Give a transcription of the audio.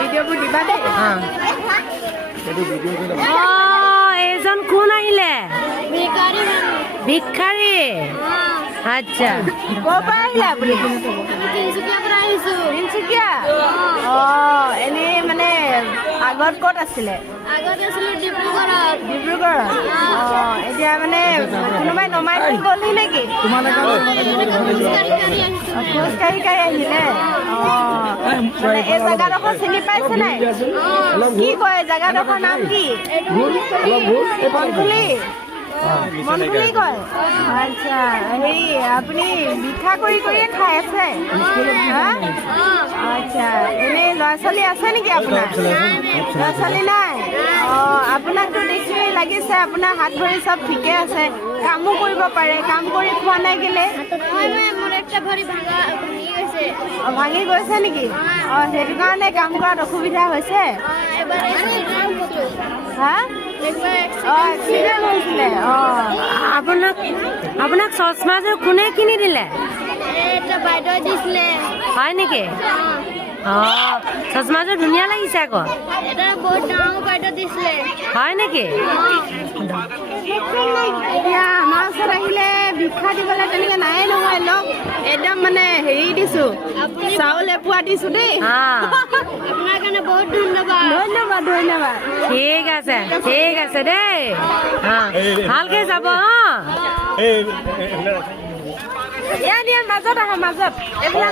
ভিডিঅ'বোৰ দিবা দেই। এইজন কোন আহিলে? ভিক্ষাৰী। আচ্ছা, ক'ৰ পৰা আহিলে আপুনি? তিনিচুকীয়াৰ পৰা আহিছো। তিনিচুকীয়া? এনেই মানে আগত ক'ত আছিলে? আগত আছিলো ডিব্ৰুগড়ত। ডিব্ৰুগড়ত? এতিয়া মানে কোনোবাই নমাই থৈ গ'লহি নেকি? খোজকাঢ়ি আহিলে? মানে এই জেগাডোখৰ চিনি পাইছে নাই? কি কয় জেগাডোখৰ নাম কি? মনখুলি? মনখুলি কয়? আচ্ছা, হেৰি আপুনি ভিক্ষা কৰিয়ে খাই আছে? আচ্ছা, এনেই ল'ৰা ছোৱালী আছে নেকি আপোনাৰ? ল'ৰা ছোৱালী নাই? আপোনাকতো দেখি লাগিছে আপোনাৰ হাত ভৰি চব ঠিকে আছে, কামো কৰিব পাৰে। কাম কৰি খোৱা নাই কেলে? মোৰ একটা ভৰি ভাঙি গৈছে। ভাঙি গৈছে নেকি? সেইটো কাৰণে কাম কৰাত অসুবিধা হৈছে? হা? এক্সিডেণ্ট হৈছিলে? আপোনাক চশমাযোৰ কোনে কিনি দিলে? বাইদেউ দিছিলে। হয় নেকি? চশমাযোৰ ধুনীয়া লাগিছে আকৌ। এটা বহুত ডাঙৰ বাইদেউ দিছিলে। হয় নেকি? এতিয়া আমাৰ ওচৰত আহিলে ভিক্ষা দিবলৈ তেনেকে নাই নহয়। লগ একদম মানে হেৰি দিছো, চাউল এপোৱা দিছো দেই। আপোনাৰ কাৰণে বহুত ধন্যবাদ। ধন্যবাদ। ঠিক আছে দেই। ভালকে যাব। দিয়া মাজত আহা, মাজত এইবিলাক